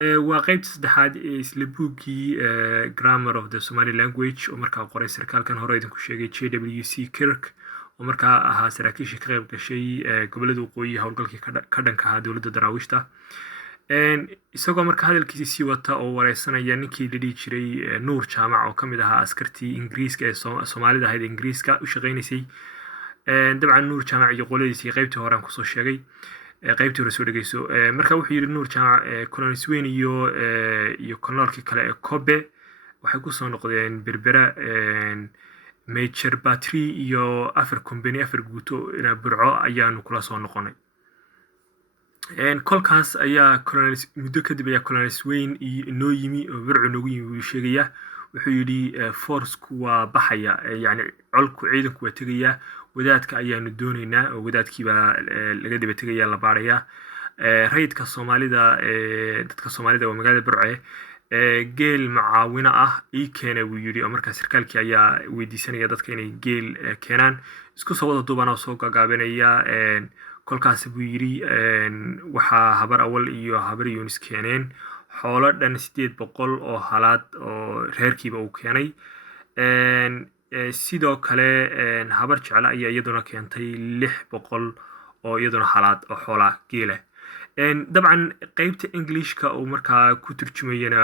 waa qaybta saddexaad ee isla buuggii Grammar of the Somali Language oo markaa qoray sarkaalkan hore idinku sheegay JWC Kirk oo markaa ahaa saraakiishii ka qayb gashay gobollada waqooyi howlgalkii ka dhanka ahaa dowladda daraawiishta isagoo marka hadalkiisii sii wata oo wareysanaya ninkii la dhihi jiray Nuur Jaamac oo ka mid ahaa askartii Ingiriiska ee Soomaalida ahayd Ingiriiska u shaqeynaysay dabcan Nuur Jaamac iyo qoladiisii qaybtii hore aan kusoo sheegay qaybtii hore soo dhageyso marka wuxuu yiri Nuur Jaamac Colonel Swain iyo colonelkii kale ee Kobe waxay ku soo noqdeen Berbera Major Battery iyo afar company afar guuto ina burco ayaanu kula soo noqonay kolkaas ayaa muddo kadib ayaa Colonel Swain inoo yimi oo burco noogu yimi uu sheegaya wuxuu yidhi force-ku waa baxaya yani colku ciidanku waa tegaya wadaadka ayaanu doonaynaa oo wadaadkii baa laga daba tegaya la baarayaa rayidka Soomaalida dadka Soomaalida waa magaalada Burco geel macaawina ah ii keena buu yidhi oo markaa sarkaalkii ayaa weydiisanaya dadka inay geel keenaan isku soo wada duubana oo soo gagaabanaya kolkaas buu yidhi waxaa habar awal iyo habar Yunis keeneen xoolo dhan 800 oo halaad oo reerkiiba uu keenay sidoo kale habar jecla ayaa iyaduna keentay 600 oo iyaduna halaad oo xoola geela dabcan qaybta Englishka oo markaa ku turjumayana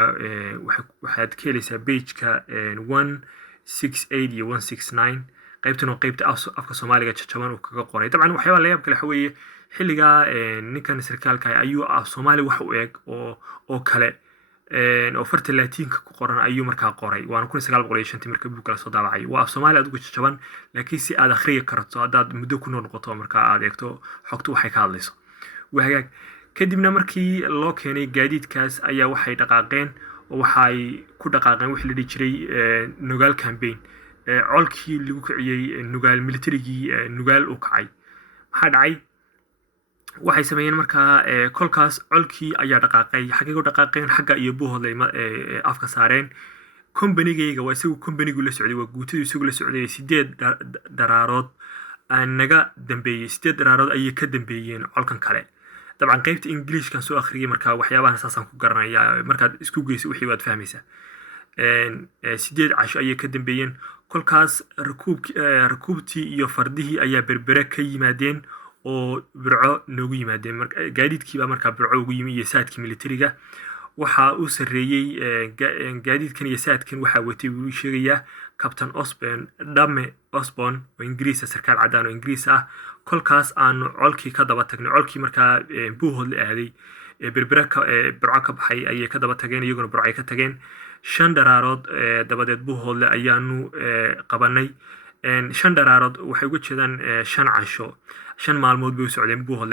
waxaad ka helaysaa page-ka 168 iyo 169 qaybtana qaybta afka Soomaaliga jajaban uu kaga qoray dabcan waxyaabo la yaab kale waxa weeye xilliga ninkan sarkaalka ayuu af Soomaali wax u eeg oo kale oo farta Laatiinka ku qoran ayuu markaa qoray waana 1905 markii buug kala soo daabacay waa af Soomaali aad ugu jajaban laakiin si aad akhriyo karto hadaad muddo ku noqoto markaa aad eegto xogtu waxay ka hadlayso wahagaag kadibna markii loo keenay gaadiidkaas ayaa waxay dhaqaaqeen oo waxay ku dhaqaaqeen wixii la dhihi jiray Nugaal campaign colkii lagu kiciyay Nugaal militarigii Nugaal u kacay maxaa dhacay waxay sameeyeen markaa kolkaas colkii ayaa dhaqaaqay xagee u dhaqaaqeen xagga iyo buuhoodlay afka saareen companygayga waa isagu companygu la socday waa guutadu isagu la socday 8 daraarood naga dambeeyay 8 daraarood ayay ka dambeeyeen colkan kale dabcan qaybta Englishkan soo akhriyay markaa waxyaabahan saasaan ku garanayaa markaad isku geyso wixii waad fahmaysaa 8 casho ayay ka dambeeyeen kolkaas rakuubtii iyo fardihii ayaa berbere ka yimaadeen oo burco noogu yimaadeen marka gaadiidkii baa markaa burco ugu yimi iyo saadkii militariga waxa uu sareeyay gaadiidkan iyo saadkan waxa watay uu sheegaya Captain Osborne oo Ingiriis sarkaal cadaan oo Ingiriis ah kolkaas aanu colkii ka daba tagnay colkii markaa buuhood la aaday berbera burco ka baxay ayay ka daba tageen iyaguna burco ay ka tageen 5 daraarood dabadeed buuhood ayaanu qabanay 5 daraarood waxay uga jeedaan 5 casho 5 maalmood bay u socdeen buuhood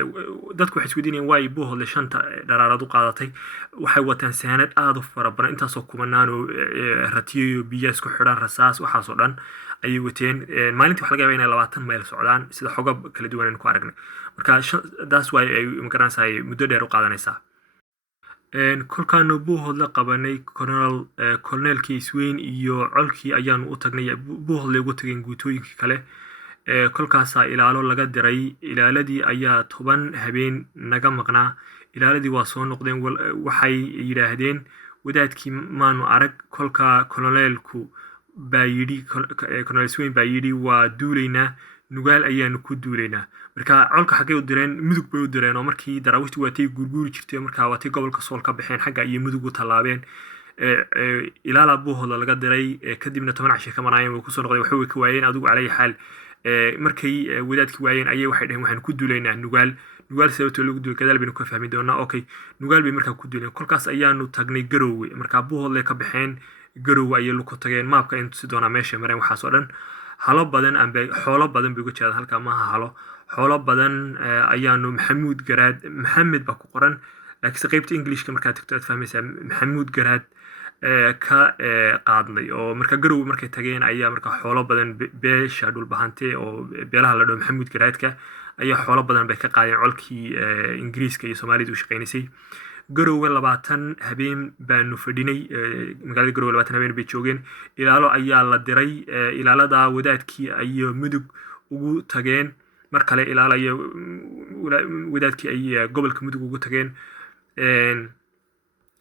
dadku waxay isku diinayeen way buuhood 5 daraarood u qaadatay waxay wataan saanad aad u fara badan intaas oo kumanaan oo ratiyo biyo isku xidhan rasaas waxaas oo dhan ayay wateen maalintii wax laga yaabaa inay 20 mayl socdaan sida xogab kala duwan ku aragnay marka daas way ay magaranaysaa muddo dheer u qaadanaysaa kolkaanu buuhood la qabanay colonelkii Swain iyo colkii ayaanu u tagnay buuhood lagu tageen guutooyinkii kale kolkaasa ilaalo laga diray ilaaladii ayaa 10 habeen naga maqnaa ilaaladii waa soo noqdeen waxay yiraahdeen wadaadkii maanu arag kolka colonelku baa yidhi Colonel Swain baa yidhi waa duuleynaa Nugaal ayaanu ku duuleynaa marka colka xagee u direen mudug bay u direen oo markii daraawiishtu waatay gurguuri jirtay marka waatay gobolka Sool ka baxeen xagga iyo mudug u talaabeen ilaala buuhood laga diray kadibna 10 casho ka maraayeen way ku soo noqdeen waxay ka waayeen adigu calay xaal markay wadaadkii waayeen ayay waxay dhaheen waxaan ku duuleynaa Nugaal sababtoo lagu duulay gadaal baynu ka fahmi doonaa okay Nugaal bay markaa ku duuleen kolkaas ayaanu tagnay Garowe marka buuhood ka baxeen Garowe ayay lu ku tageen maapka intu si doona meesha mareen waxaas oo dhan halo badan xoolo badan bay uga jeedaan halka maaha halo xoolo badan ayaanu Maxamed ba ku qoran laakiin qaybta Englishka markaa tagto aad fahmaysaa Maxamuud Garaad ka qaadnay oo marka Garowe markay tageen ayaa marka xoolo badan beesha dhul bahantay oo beelaha la dhaw Maxamuud Garaadka ayaa xoolo badan bay ka qaadeen colkii Ingiriiska iyo Soomaalida u shaqeynaysay Garowe 20 habeen baanu fadhinay magaalada Garowe 20 habeen bay joogeen ilaalo ayaa la diray ilaalada wadaadkii ay mudug ugu tageen mar kale ilaalaya wadaadkii ay gobolka mudug ugu tageen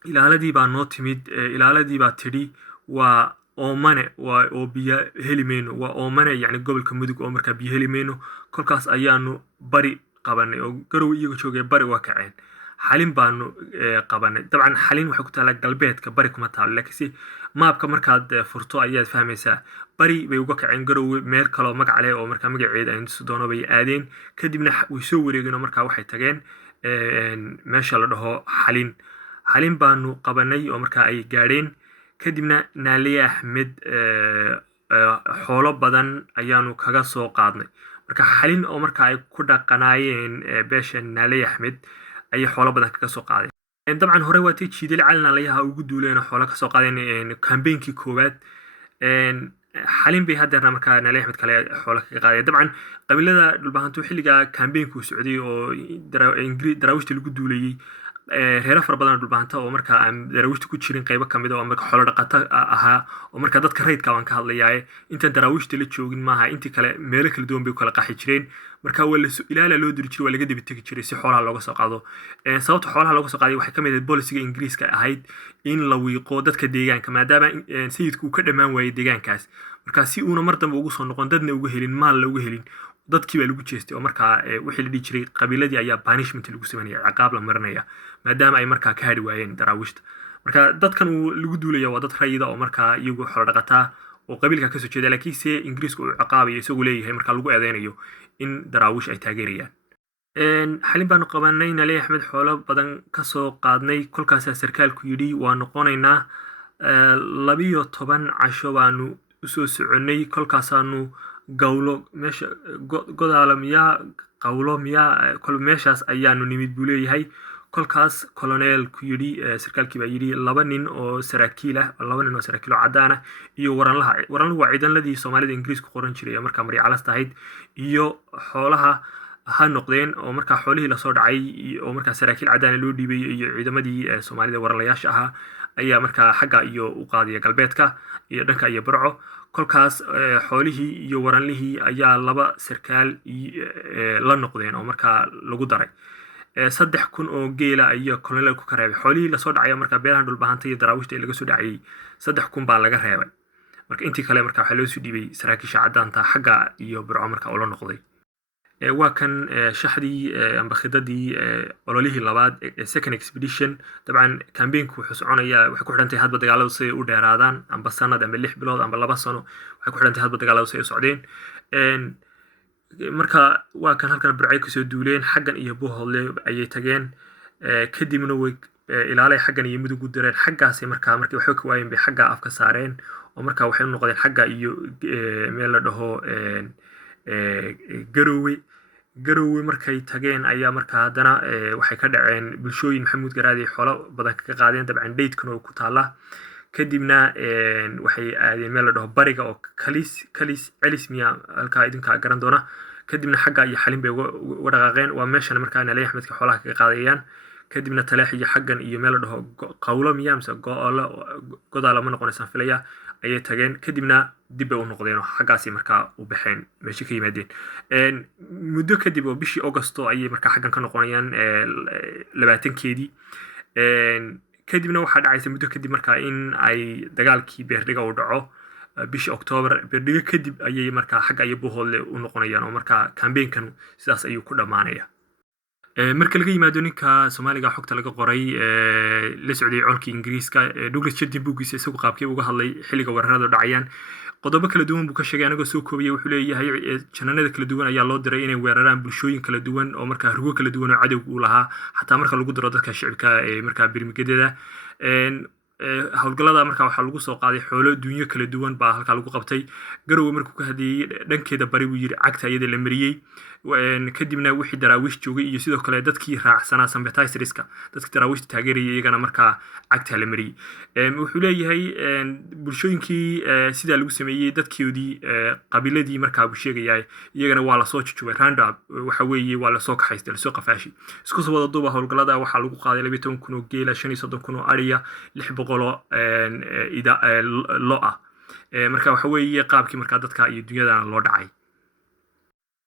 ilaaladii baa noo timid, ilaaladii baa tidhi waa oomane, waa oo biyo heli mayno, waa oomane yacni gobolka mudug oo markaa biyo heli mayno. kolkaas ayaanu bari qabanay oo garow iyaga joogay bari waa kaceen. xalin baanu qabanay. dabcan xalin waxay ku taallaa galbeedka, bari kuma taalo, laakiinse maabka markaad furto ayaad fahmaysaa. bari bay uga kaceen garowe, meel kaloo magac leh oo markaa magaceeda aan tusi doono bay aadeen. kadibna way soo wareegeen oo markaa waxay tageen meesha la dhaho xalin. xalin baanu qabanay oo markaa ay gaadheen. kadibna naaliye axmed xoolo badan ayaanu kaga soo qaadnay. marka xalin oo markaa ay ku dhaqanaayeen beesha naaliye axmed ayay xoolo badan kaga soo qaadeen. dabcan hore waa tii jiidal calina layaha ugu duuleen oo xoolo kasoo qaadeen kambeynkii koowaad. xalin bay haddeerna markaa naaliye axmed kale xoolo kaga qaadeen. dabcan qabiilada dhulbahantu xilligaa kambeynku socday oo daraawiishta lagu duulayey, reero fara badan oo dhulbahanta oo markaa aan daraawiishta ku jirin qaybo kamid oo marka xoolo dhaqato ahaa oo markaa dadka rayidka baan ka hadlayaaye intaan daraawiishta la joogin maaha, intii kale meelo kala duwan bay kala qaxi jireen. marka waa ilaala loo diri jiray, waa laga daba tegi jiray si xoolaha looga soo qaado. sababta xoolaha looga soo qaaday waxay ka mid ahayd bolisiga ingiriiska ahayd in la wiiqo dadka deegaanka, maadaama sayidku uu ka dhammaan waayey deegaankaas. marka si uuna mar dambe ugu soo noqon, dadna uga helin, maalna uga helin, dadkii baa lagu jeestay oo markaa wixii la dhihi jiray qabiiladii ayaa banishment lagu sameynaya, ciqaab la marinaya, maadaama ay markaa ka hadhi waayeen daraawiishta. marka dadkan uu lagu duulaya waa dad rayida oo markaa iyagu xoolo dhaqataa oo qabiilka kasoo jeeda, laakiinse ingiriisku uu ciqaabayo isagu leeyahay markaa lagu eedeynayo in daraawiish ay taageerayaan. xalin baanu qabanay, naaliye axmed xoolo badan kasoo qaadnay. kolkaasaa sarkaalku yidhi waa noqonaynaa. 12 casho baanu usoo soconay. kolkaasaanu gawlo meesha godaala miyaa qawlo miyaa kol meeshaas ayaanu nimid buu leeyahay. kolkaas koloneelku yidhi, sarkaalkii baa yidhi 2 nin oo saraakiil ah, 2 nin oo saraakiil oo caddaan ah iyo waranluhu waa ciidanladii soomaalida ingiriisku qoran jiray ee markaa maryacalasta ahayd, iyo xoolaha ha noqdeen oo markaa xoolihii lasoo dhacay oo markaa saraakiil caddaana loo dhiibay iyo ciidamadii soomaalida waranlayaasha ahaa ayaa markaa xagga iyo u qaadaya galbeedka iyo dhanka iyo burco. kolkaas xoolihii iyo waranlihii ayaa 2 sarkaal la noqdeen oo markaa lagu daray. 3,000 oo geela ayaa koloneelku ka reebay. xoolihii lasoo dhacay markaa beelahan dhulbahanta iyo daraawiishta ee laga soo dhacayay 3,000 baa laga reebay. marka intii kale markaa waxaa loo soo dhiibay saraakiisha caddaanta xagga iyo burco markaa ula noqday. waa kan shaxdii amba khidadii ololihii labaad ee second expedition. dabcan kambeynku wuxuu soconayaa, waxay ku xidhantahay hadba dagaaladu siday u dheeraadaan, amba sanad amba 6 bilood amba 2 sano, waxay ku xidhantahay hadba dagaaladu siday u socdeen. marka waa kan halkan burcay kasoo duuleen, xaggan iyo buuhoodle ayay tageen. kadibna way ilaalay xaggan iyo mudug u direen. xaggaasay markaa markii waxba ka waayeen bay xagga afka saareen oo markaa waxay u noqdeen xagga iyo meel la dhaho garowe. markay tageen ayaa markaa haddana waxay ka dhaceen bulshooyin maxamuud garaadi xoolo badan kaga qaadeen. dabcan daydkan oo ku taala. kadibna waxay aadeen meel la dhaho bariga oo celis miya halkaa idinkaa garan doona. kadibna xagga iyo xalin bay uga dhaqaaqeen. waa meeshan markaa naaliye axmedka xoolaha kaga qaadayaan. kadibna taleex iyo xaggan iyo meel la dhaho qawlo miya mise godaala ma noqonaysaan filaya ayay tageen. kadibna dib bay u noqdeen oo xaggaasi markaa u baxeen meeshii ka yimaadeen. muddo kadib oo bishii augusto ayay markaa xaggan ka noqonayaan 20-keedii. kadibna waxaa dhacaysa muddo kadib markaa in ay dagaalkii beerdhiga u dhaco bishii October. beerdhiga kadib ayay markaa xagga iyo buuhoodle u noqonayaan oo markaa kambeynkan sidaas ayuu ku dhammaanaya. marka laga yimaado ninka Soomaaliga xogta laga qoray la socday colkii Ingiriiska, Douglas Chadin buugiisa isagu qaabkii uga hadlay xilliga weerarada dhacayaan. qodobo kala duwan buu ka sheegay, anagoo soo koobiyay. wuxuu leeyahay jananada kala duwan ayaa loo diray inay weeraraan bulshooyin kala duwan oo markaa rugo kala duwan oo cadowga u lahaa, xataa marka lagu diro dadka shicibka ee markaa birmigedyada. howlgallada markaa waxaa lagu soo qaaday xoolo dunyo kala duwan baa halkaa lagu qabtay. garowe markuu ka hadlayey dhankeeda bari buu yidhi cagta iyada la mariyey. kadibna wixii daraawiish joogay iyo sidoo kale dadkii raacsanaa sympathizerska, dadkii daraawiishta taageerayay iyagana markaa cagta la mariyey. wuxuu leeyahay bulshooyinkii sidaa lagu sameeyey dadkoodii qabiiladii markaa buu sheegayaa iyagana waa lasoo jujubay. roundup waxa weeye waa lasoo kaxaystay, lasoo qafaashi. isku soo wada duuba howlgallada waxaa lagu qaaday 12,000 oo geela, 35,000 oo ariya, 600 oo lo ah. marka waxa weeye qaabkii markaa dadka iyo dunyadana loo dhacay.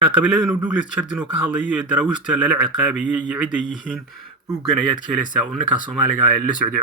qabiiladan uu Douglas Chadin oo ka hadlayo ee daraawiishta lala ciqaabayay iyo cid ay yihiin buuggan ayaad ka helaysaa oo ninka Soomaaliga la socday